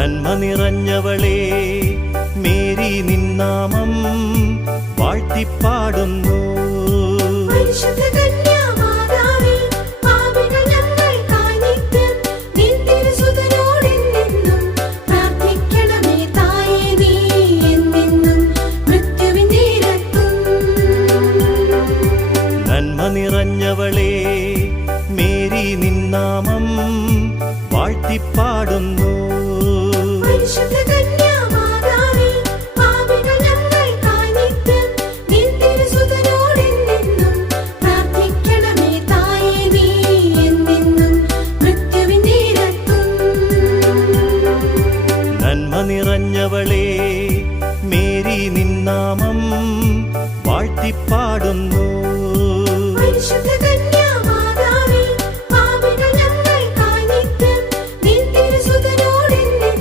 നന്മ നിറഞ്ഞവളേ മേരി നിന്നാമം വാഴ്ത്തിപ്പാടുന്നു. നിറഞ്ഞവളെ. നന്മ മേരി നിന്നാമം വാഴ്ത്തിപ്പാടുന്നു. നന്മ നിറഞ്ഞവളേ മേരി നിന്നാമം വാഴ്ത്തിപ്പാടുന്നു.